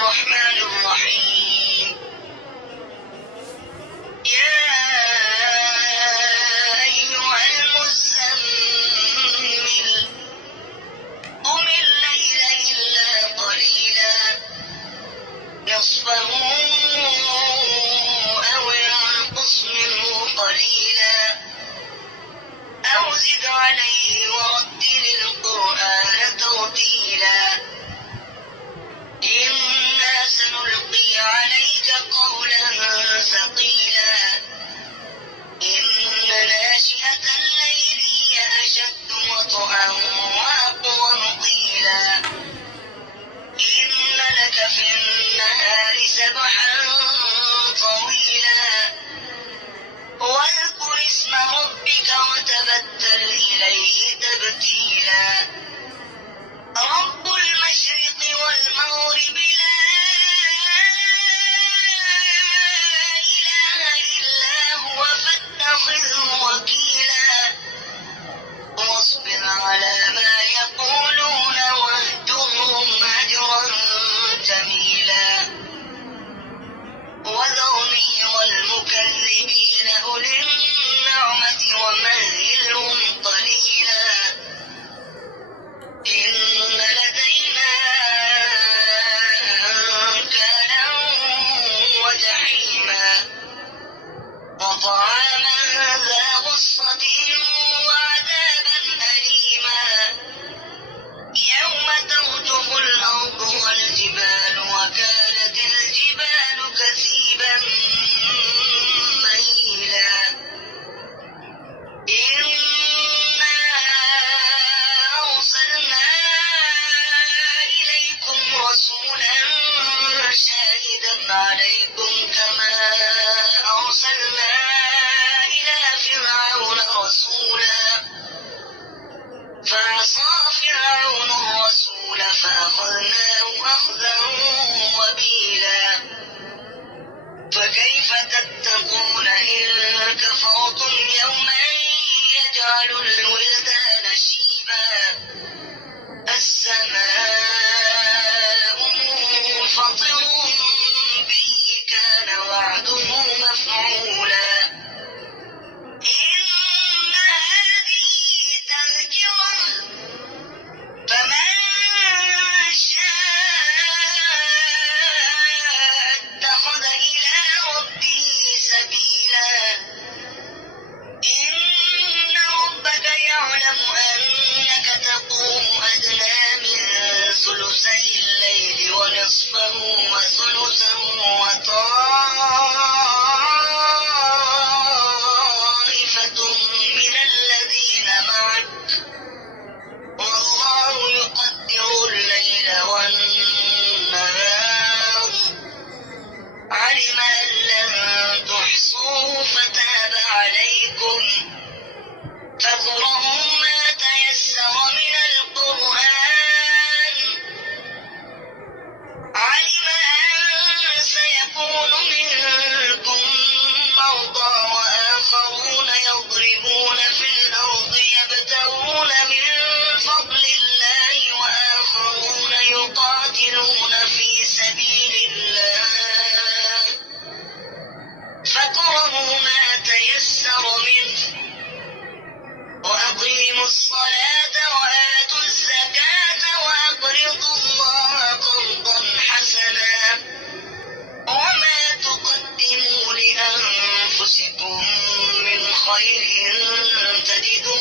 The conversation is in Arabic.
الرحمن الرحيم. يا أيها المزمل قم الليل إلا قليلا نصفه أو انقص منه قليلا أو زد عليه ورتل القرآن ترتيلا إنا سنلقي عليك قولا ثقيلا إن ناشئة الليل هي أشد وطئا وأقوم قيلا إن لك في النهار سبحا طويلا واذكر اسم ربك وتبتل إليه تبتيلا رب المشرق والمغرب لا إله إلا هو فاتخذه وكيلا واصبر على ما يقولون واهجرهم هجرا جميلا وذرني والمكذبين أولي النعمة ومهلهم قليلا إن لدينا أنكالا وجحيما وطعاما ذا غصة وعذابا أليما يوم ترجف الأرض والجبال وكانت الجبال كثيبا مهيلا إنا أرسلنا إليكم رسولا شاهدا عليكم كما أرسلنا إلى فرعون رسولا فعصى فرعون الرسول فأخذناه أخذا وبيلا فكيف تتقون إن كفرتم يوما يجعل الولدان شيبا السماء منفطر به كان وعده مفعولا إن هذه تذكرة فمن شاء اتخذ إلى ربه سبيلا إن ربك يعلم أنك تقوم أدنى من ثلثي الليل ونصفه وثلثه وطائفة من الذين معك والله يقدر الليل والنهار علم أن لن تحصوه فتاب عليكم فاقرؤوا ما تيسر من القرآن علم أن سيكون منكم مرضى وآخرون يضربون في الأرض يبتغون من فضل الله وآخرون يقاتلون في سبيل الله فاقرؤوا ما تيسر منه وأقيموا الصلاة وآتوا الزكاة وأقرضوا الله قرضا حسنا وما تقدموا لأنفسكم من خير تجدوه